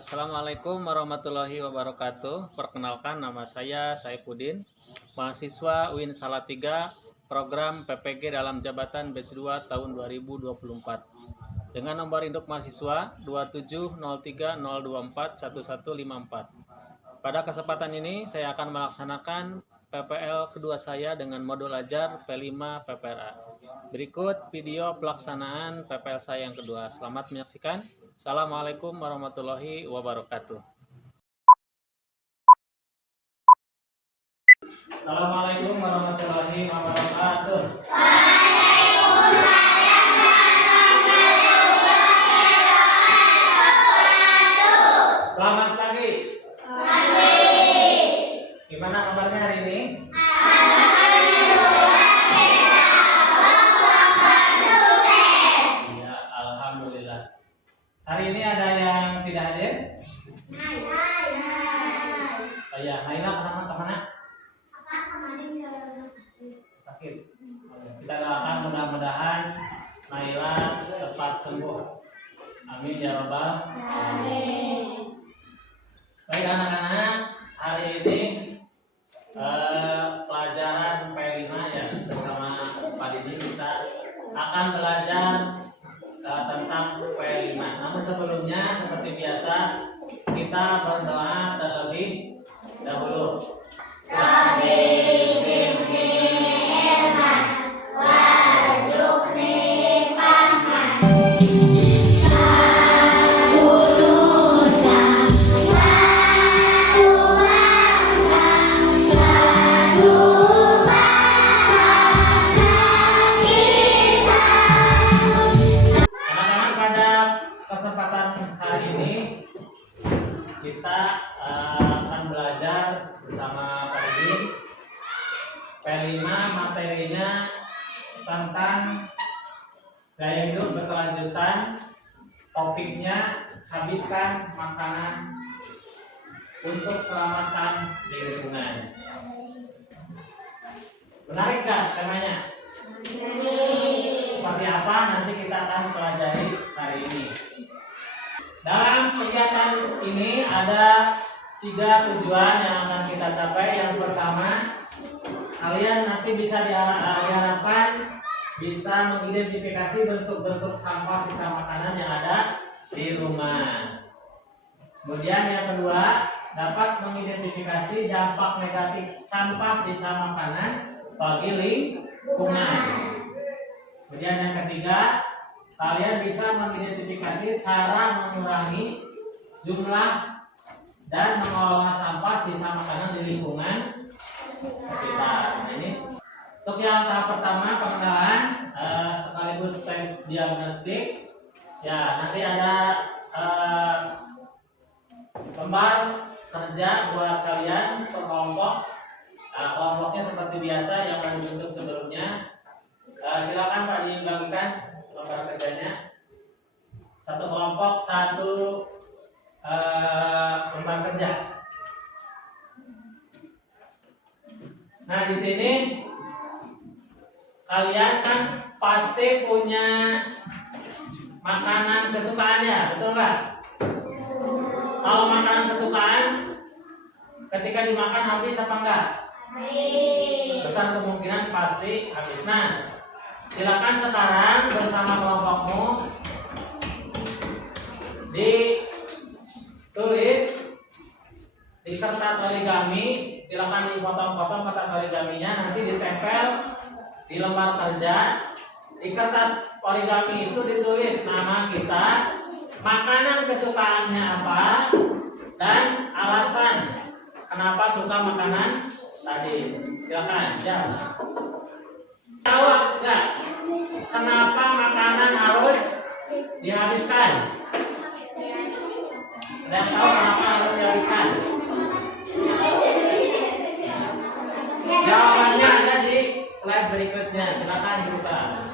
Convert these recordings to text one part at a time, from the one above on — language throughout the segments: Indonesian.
Assalamualaikum warahmatullahi wabarakatuh. Perkenalkan, nama saya Saifuddin, mahasiswa UIN Salatiga, program PPG dalam jabatan batch 2 tahun 2024. Dengan nomor induk mahasiswa 27030241154. Pada kesempatan ini saya akan melaksanakan PPL kedua saya dengan modul ajar P5 PPRA. Berikut video pelaksanaan PPL saya yang kedua. Selamat menyaksikan. Assalamualaikum warahmatullahi wabarakatuh. Assalamualaikum warahmatullahi wabarakatuh. Selamat pagi. Gimana kabarnya hari ini? Ya, alhamdulillah. Hari ini ada yang tidak hadir? Oh ya, Naila kenapa kemana? Sakit. Kita doakan mudah-mudahan Naila cepat sembuh. Amin ya rabbal alamin. Baik anak-anak, hari ini pelajaran P5 ya, bersama Pak Didi kita akan belajar tentang P5. Namun sebelumnya seperti biasa kita berdoa terlebih dahulu. Kesempatan hari ini kita akan belajar bersama Pak Didi P5, materinya tentang gaya hidup berkelanjutan. Topiknya habiskan makanan untuk keselamatan lingkungan. Menarik kan temanya? Seperti apa nanti kita akan pelajari hari ini. Dalam kegiatan ini ada 3 tujuan yang akan kita capai. Yang pertama, kalian nanti bisa diharapkan bisa mengidentifikasi bentuk-bentuk sampah sisa makanan yang ada di rumah. Kemudian yang kedua, dapat mengidentifikasi dampak negatif sampah sisa makanan bagi lingkungan. Kemudian yang ketiga, kalian bisa mengidentifikasi cara mengurangi jumlah dan mengelola sampah sisa makanan di lingkungan sekitar. Nah, ini untuk yang tahap pertama, pengenalan sekaligus tes diagnostik. Ya, nanti ada lembar kerja buat kalian per kelompok. Kelompoknya seperti biasa yang akan dibentuk sebelumnya. Silakan Pak dibagikan lembar kerjanya. Satu kelompok, satu lembar kerja. Nah, di sini kalian kan pasti punya makanan kesukaannya, betul nggak? Kalau makanan kesukaan, ketika dimakan habis apa enggak? Besar kemungkinan pasti habis. Nah, silakan sekarang bersama kelompokmu ditulis di kertas origami. Silakan dipotong-potong kertas origaminya, nanti ditempel di lembar kerja. Di kertas origami itu ditulis nama kita, makanan kesukaannya apa, dan alasan kenapa suka makanan tadi. Silakan jawab. Jawab enggak? Kenapa makanan harus dihabiskan? Ada yang tahu kenapa harus dihabiskan? Jawabannya ada di slide berikutnya. Silakan buka.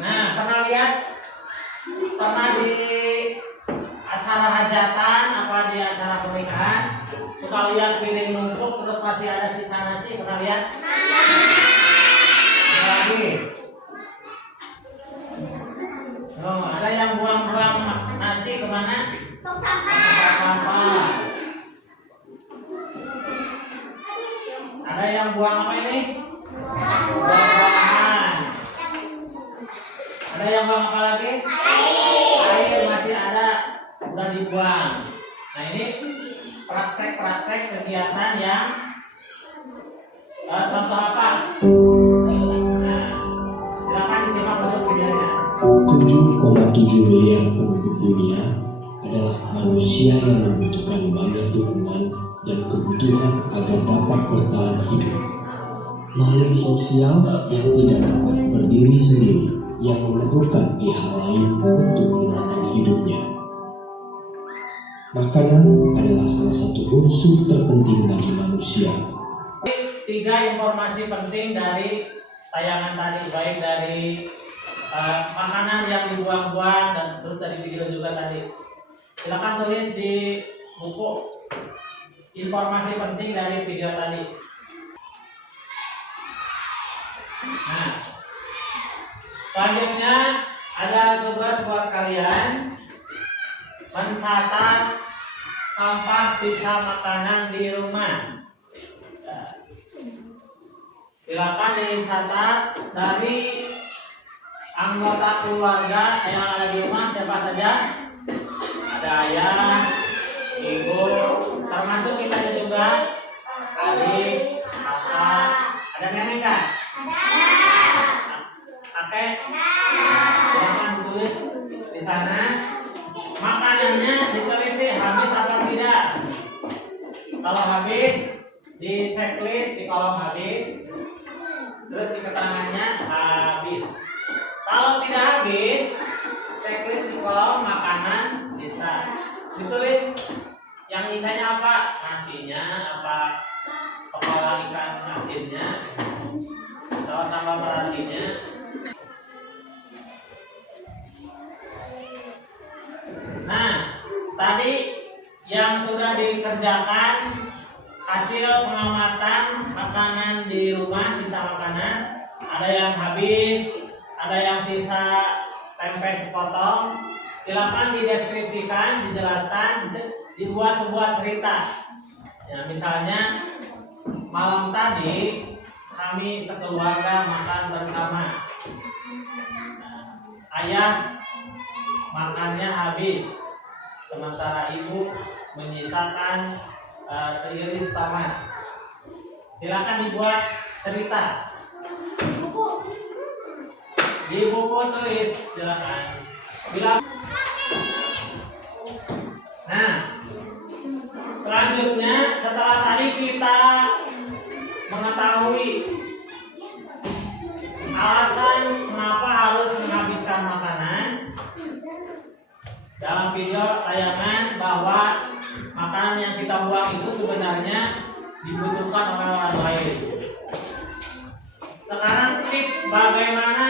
Nah, pernah lihat? Pernah di acara hajatan apa di acara pernikahan suka lihat piring numpuk terus masih ada sisa nasi, pernah lihat? Ada lagi. Oh, ada yang buang-buang mana? Tong sampah. Tempat sampah. Ada yang buang apa ini? Buang-buangan. Ada yang buang apa lagi? Air masih ada, udah dibuang. Nah ini praktek-praktek kegiatan yang contoh apa? Nah, silakan disimak dulu videonya. 7,7 miliar penduduk dunia adalah manusia yang membutuhkan banyak dukungan dan kebutuhan agar dapat bertahan hidup. Makhluk sosial yang tidak dapat berdiri sendiri, yang memerlukan pihak lain untuk menopang hidupnya. Makanan adalah salah satu unsur terpenting bagi manusia. 3 informasi penting dari tayangan tadi, baik dari makanan yang dibuang-buang dan terus dari video juga tadi. Silakan tulis di buku informasi penting dari video tadi. Nah, selanjutnya ada tugas buat kalian mencatat sampah sisa makanan di rumah. Silakan dicatat dari anggota keluarga yang ada di rumah siapa saja. Ada ayah, ibu, termasuk kita juga, adik, kakak, ada nenek kan? Kakek, silakan tulis di sana. Makanannya diteliti habis atau tidak. Kalau habis, di checklist di kolom habis. Terus di keterangannya habis. Kalau tidak habis, checklist di kolom makanan sisa. Ditulis yang sisanya apa? Nasinya, apa kepala ikan asinnya, atau sambal terasinya. Nah, tadi yang sudah dikerjakan hasil pengamatan makanan di rumah, sisa makanan, ada yang habis, ada yang sisa tempe sepotong. Silakan dideskripsikan, dijelaskan, dibuat sebuah cerita. Ya, misalnya malam tadi kami sekeluarga makan bersama. Ayah makannya habis, sementara ibu menyisakan seiris tomat. Silakan dibuat cerita. Di buku tulis, silakan. Nah, selanjutnya setelah tadi kita mengetahui alasan kenapa harus menghabiskan makanan, dalam video tayangan bahwa makanan yang kita buang itu sebenarnya dibutuhkan oleh orang lain. Sekarang tips bagaimana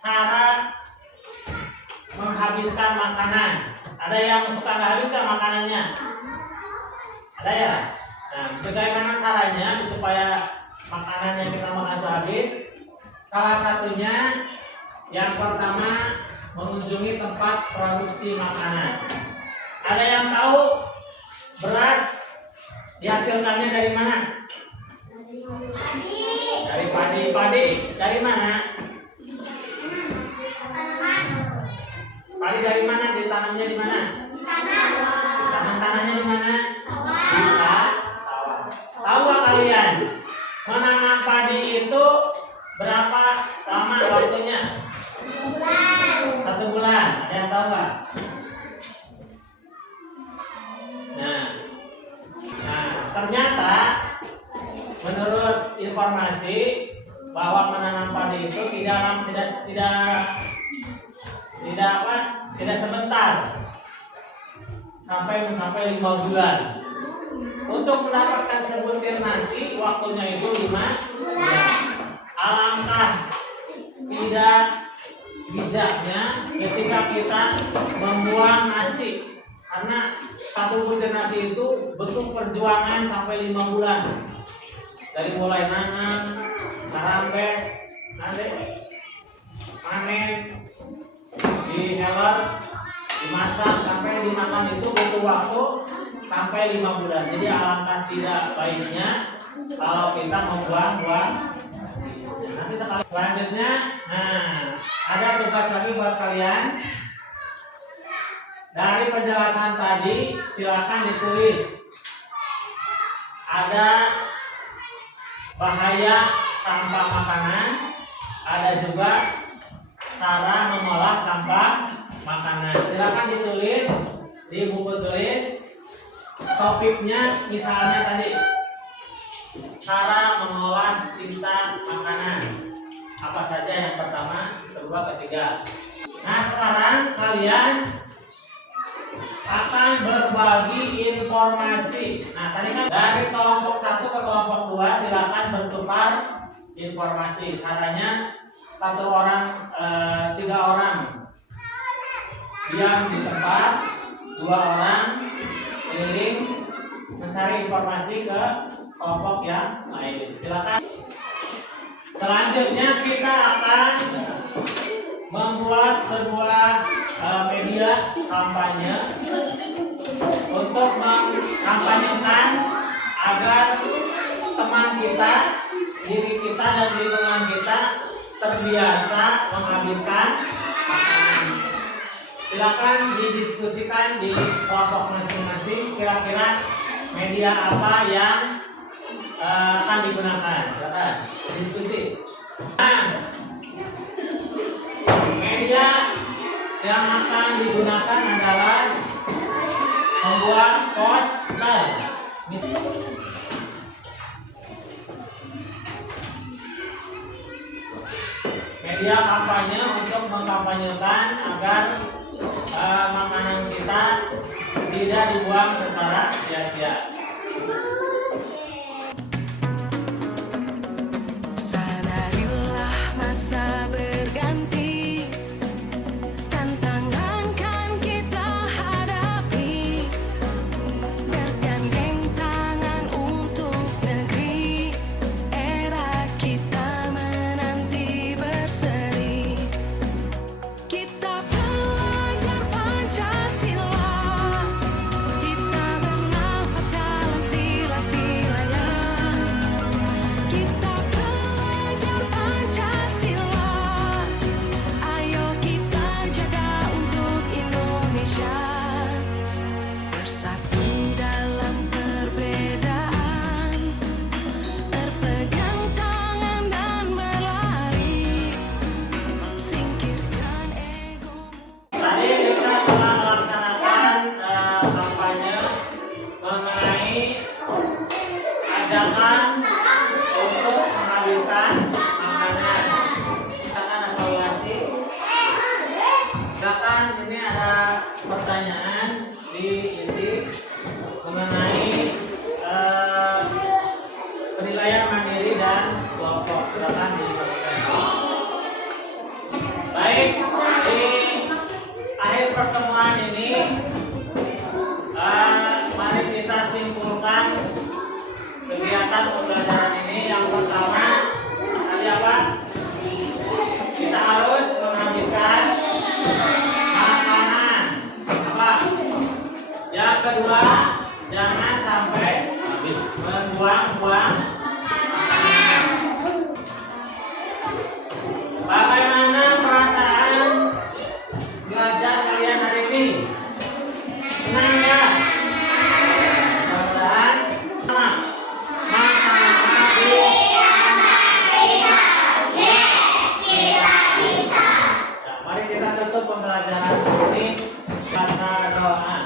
cara menghabiskan makanan. Ada yang suka nggak habiskan makanannya? Ada ya? Nah, bagaimana caranya supaya makanan yang kita makan itu habis? Salah satunya yang pertama mengunjungi tempat produksi makanan. Ada yang tahu beras dihasilkannya dari mana? Dari padi. Dari mana? Padi dari mana? Ditanamnya di mana? Tanahnya di mana? Di sawah. Tahu nggak kalian? Menanam padi itu berapa lama waktunya? 1 bulan. Ada yang tahu nggak? Nah, ternyata menurut informasi bahwa menanam padi itu tidak sebentar, sampai 5 bulan. Untuk mendapatkan sebutir nasi waktunya itu 5 bulan. Alangkah tidak bijaknya ketika kita membuang nasi, karena 1 butir nasi itu butuh perjuangan sampai 5 bulan. Dari mulai nanam, sampai nanti panen, diheler, dimasak sampai dimakan itu butuh waktu sampai 5 bulan. Jadi alangkah tidak baiknya kalau kita membuang-buang nasi. Nanti sekali selanjutnya, ada tugas lagi buat kalian. Dari penjelasan tadi, silakan ditulis. Ada bahaya sampah makanan, ada juga cara mengolah sampah makanan. Silakan ditulis di buku tulis. Topiknya misalnya tadi cara mengolah sisa makanan. Apa saja yang pertama, kedua, ketiga. Nah, sekarang kalian akan berbagi informasi. Nah, tadi kan dari kelompok 1 ke kelompok 2 silakan bertukar informasi. Caranya 3 orang diam di tempat, 2 orang keliling mencari informasi ke kelompok yang lain. Silakan. Selanjutnya kita akan membuat sebuah media kampanye untuk mengkampanyekan agar teman kita, diri kita dan lingkungan kita terbiasa menghabiskan makanan. Silakan didiskusikan di kelompok masing-masing kira-kira media apa yang akan digunakan. Silakan diskusi. Nah, media yang akan digunakan adalah membuat poster. Media kampanye untuk mengkampanyekan agar makanan kita tidak dibuang secara sia-sia. Sadarilah masa berganti, tantangan kan kita hadapi, bergandeng tangan untuk negeri, era kita menanti berseri. Kita pelajar Pancasila, kita bernafas dalam sila-silanya. Kita pelajar Pancasila, ayo kita jaga untuk Indonesia. Bersatu dalam perbedaan, berpegang tangan dan berlari, singkirkan egomu. Tadi kita telah melaksanakan kampanye mengenai ajakan untuk menghabiskan makanan. Kita akan evaluasi. Silakan, ini ada pertanyaan diisi mengenai penilaian mandiri dan kelompok. Silakan dilakukan. Baik, di akhir pertemuan ini mari kita simpulkan kegiatan pembelajaran ini. Yang pertama, tadi apa? Kita harus menghabiskan makanan. Apa? Yang kedua, jangan sampai membuang-buang makanan. Bagaimana perasaan belajar kalian hari ini? Senang ya? Mudah-mudahan senang. Mari kita tutup pembelajaran ini baca doa.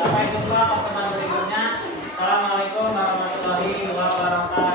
Sampai jumpa pertemuan berikutnya. Assalamualaikum warahmatullahi wabarakatuh.